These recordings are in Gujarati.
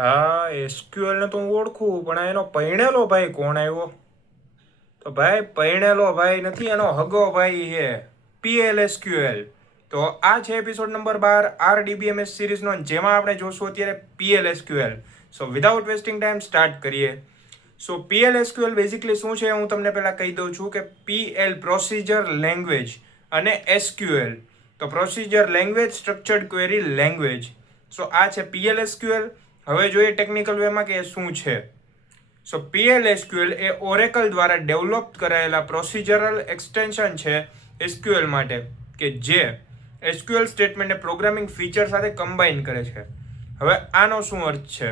હા, એસક્યુએલ ને તો હું ઓળખું, પણ એનો પૈણેલો ભાઈ કોણ આવ્યો? તો ભાઈ પૈણેલો ભાઈ નથી, એનો હગો ભાઈ છે PLSQL. તો આ છે એપિસોડ નંબર 12 RDBMS સિરીઝનો, જેમાં આપણે જોશું અત્યારે PLSQL. સો વિધાઉટ વેસ્ટિંગ ટાઈમ સ્ટાર્ટ કરીએ. સો PLSQL બેઝિકલી શું છે હું તમને પહેલાં કહી દઉં છું કે PL પ્રોસિજર લેંગ્વેજ અને SQL તો procedure language structured query language. So આ છે PLSQL. હવે જોઈએ ટેકનિકલ વેમાં કે એ શું છે. સો PLSQL એ ઓરેકલ દ્વારા ડેવલપ કરાયેલા પ્રોસિજરલ એક્સટેન્શન છે SQL માટે, કે જે SQL સ્ટેટમેન્ટને પ્રોગ્રામિંગ ફીચર સાથે કમ્બાઈન કરે છે. હવે આનો શું અર્થ છે?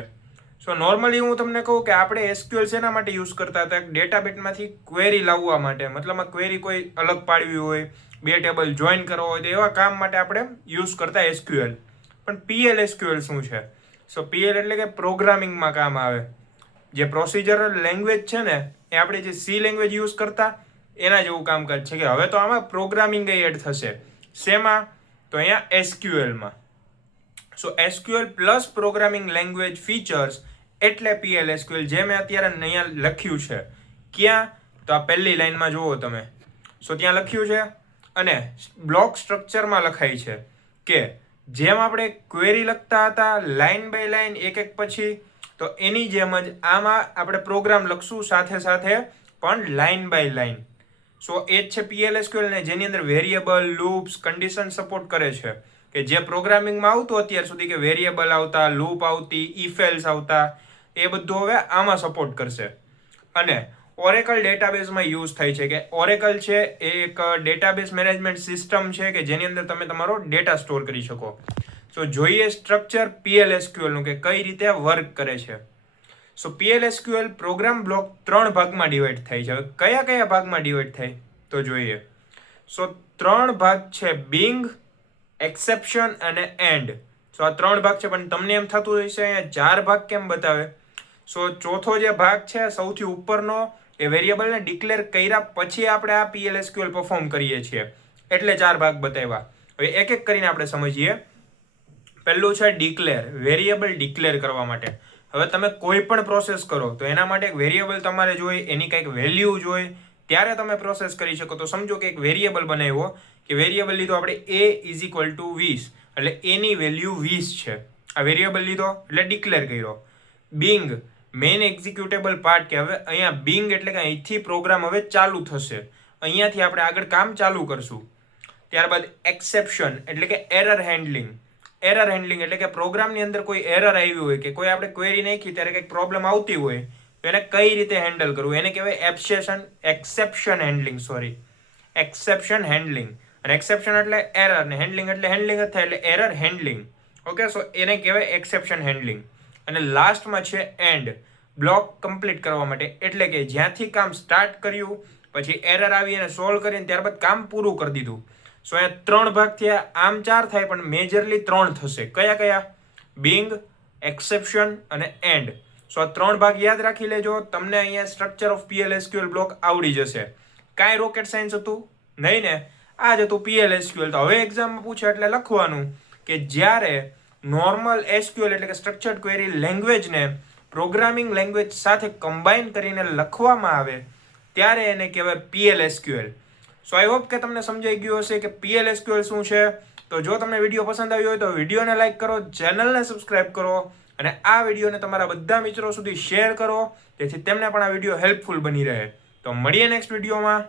સો નોર્મલી હું તમને કહું કે આપણે SQL શેના માટે યુઝ કરતા હતા? ડેટાબેટમાંથી ક્વેરી લાવવા માટે, મતલબમાં ક્વેરી કોઈ અલગ પાડવી હોય, બે ટેબલ જોઈન કરવા હોય, તો એવા કામ માટે આપણે યુઝ કરતા SQL. પણ PLSQL શું છે? સો PL એટલે કે પ્રોગ્રામિંગમાં કામ આવે. જે પ્રોસિજરલ લેંગ્વેજ છે ને, એ આપણે જે સી લેંગ્વેજ યુઝ કરતા એના જેવું કામકાજ છે, કે હવે તો આમાં પ્રોગ્રામિંગ એડ થશે. શેમાં? તો અહીંયા SQLમાં. સો SQL plus programming language features એટલે PLSQL, જે મેં અત્યારે અહીંયા લખ્યું છે. ક્યાં? તો આ પહેલી લાઈનમાં જુઓ તમે. સો ત્યાં લખ્યું છે, અને બ્લોક સ્ટ્રક્ચરમાં લખાય છે કે જેમ આપણે ક્વેરી લખતા હતા લાઈન બાય લાઈન એક એક પછી, તો એની જેમ જ આમાં આપણે પ્રોગ્રામ લખશું સાથે સાથે પણ લાઈન બાય લાઈન. સો એ જ છે PLSQL, ને જેની અંદર વેરિયેબલ, લૂપ્સ, કન્ડિશન સપોર્ટ કરે છે. કે જે પ્રોગ્રામિંગમાં આવતું અત્યાર સુધી, કે વેરિયેબલ આવતા, લૂપ આવતી, ઇફ એલ્સ આવતા, એ બધું હવે આમાં સપોર્ટ કરશે. અને ઓરેકલ ડેટાબેઝમાં યુઝ થાય છે, કે ઓરેકલ છે એ એક ડેટાબેઝ મેનેજમેન્ટ સિસ્ટમ છે કે જેની અંદર તમે તમારો ડેટા સ્ટોર કરી શકો. સો જોઈએ સ્ટ્રક્ચર PLSQL નું, કે કઈ રીતે વર્ક કરે છે. સો PLSQL પ્રોગ્રામ બ્લોક 3 ભાગમાં ડિવાઈડ થાય છે. હવે કયા કયા ભાગમાં ડિવાઈડ થાય તો જોઈએ. સો 3 ભાગ છે: બિંગ, એક્સેપ્શન અને એન્ડ. સો આ 3 ભાગ છે, પણ તમને એમ થતું હશે અહીંયા 4 ભાગ કેમ બતાવે? સો ચોથો જે ભાગ છે સૌથી ઉપરનો, એ વેરિયેબલને ડિક્લેર કર્યા પછી આપણે આ PLSQL પરફોર્મ કરીએ છીએ, એટલે 4 ભાગ બતાવ્યા. હવે એક એક કરીને આપણે સમજીએ. પહેલું છે ડિક્લેર, વેરિયેબલ ડિક્લેર કરવા માટે. હવે તમે કોઈ પણ પ્રોસેસ કરો તો એના માટે એક વેરિયેબલ તમારે જોઈએ, એની કંઈક વેલ્યુ જોઈએ, ત્યારે તમે પ્રોસેસ કરી શકો. તો સમજો કે એક વેરિયેબલ બનાવ્યો, કે વેરિયેબલ લીધો આપણે A=20, એટલે એની વેલ્યુ 20 છે. આ વેરિયેબલ લીધો એટલે ડિક્લેર કર્યો. બિંગ, મેઇન એક્ઝિક્યુટેબલ પાર્ટ, કે હવે અહીંયા બિંગ એટલે કે અહીંથી પ્રોગ્રામ હવે ચાલુ થશે, અહીંયાથી આપણે આગળ કામ ચાલુ કરશું. ત્યારબાદ એક્સેપ્શન એટલે કે એરર હેન્ડલિંગ. એરર હેન્ડલિંગ એટલે કે પ્રોગ્રામની અંદર કોઈ એરર આવી હોય, કે કોઈ આપણે ક્વેરી નાખી ત્યારે કંઈક પ્રોબ્લેમ આવતી હોય, તો એને કઈ રીતે હેન્ડલ કરવું, એને કહેવાય એક્સેપ્શન હેન્ડલિંગ. Exception handling. અને એક્સેપ્શન એટલે એરર, ને હેન્ડલિંગ એટલે હેન્ડલિંગ જ થાય, એટલે એરર હેન્ડલિંગ. ઓકે, સો એને કહેવાય એક્સેપ્શન હેન્ડલિંગ. અને લાસ્ટમાં છે એન્ડ, બ્લોક કમ્પ્લીટ કરવા માટે, એટલે કે જ્યાંથી કામ સ્ટાર્ટ કર્યું, પછી એરર આવી અને સોલ્વ કરીને ત્યારબાદ કામ પૂરું કરી દીધું. સો અહીંયા 3 ભાગ થયા, આમ 4 થાય પણ મેજરલી 3 થશે. કયા કયા? બિંગ, એક્સેપ્શન અને એન્ડ. સો આ 3 ભાગ યાદ રાખી લેજો, તમને અહીંયા સ્ટ્રક્ચર ઓફ PLSQL બ્લોક આવડી જશે. કાંઈ રોકેટ સાયન્સ હતું નહીં ને, આ જ હતું PLSQL. તો હવે એક્ઝામમાં પૂછે એટલે લખવાનું કે જ્યારે નોર્મલ SQL એટલે કે સ્ટ્રક્ચર્ડ ક્વેરી લેંગ્વેજને પ્રોગ્રામિંગ લેંગ્વેજ સાથે કમ્બાઈન કરીને લખવામાં આવે, ત્યારે એને કહેવાય PLSQL. સો આઈ હોપ કે તમને સમજાઈ ગયું હશે કે PLSQL શું છે. તો જો તમને વિડીયો પસંદ આવ્યો હોય તો વિડીયોને લાઈક કરો, ચેનલને સબસ્ક્રાઈબ કરો, અને આ વિડીયોને તમારા બધા મિત્રો સુધી શેર કરો, જેથી તેમને પણ આ વિડીયો હેલ્પફુલ બની રહે. તો મળીએ નેક્સ્ટ વિડીયોમાં.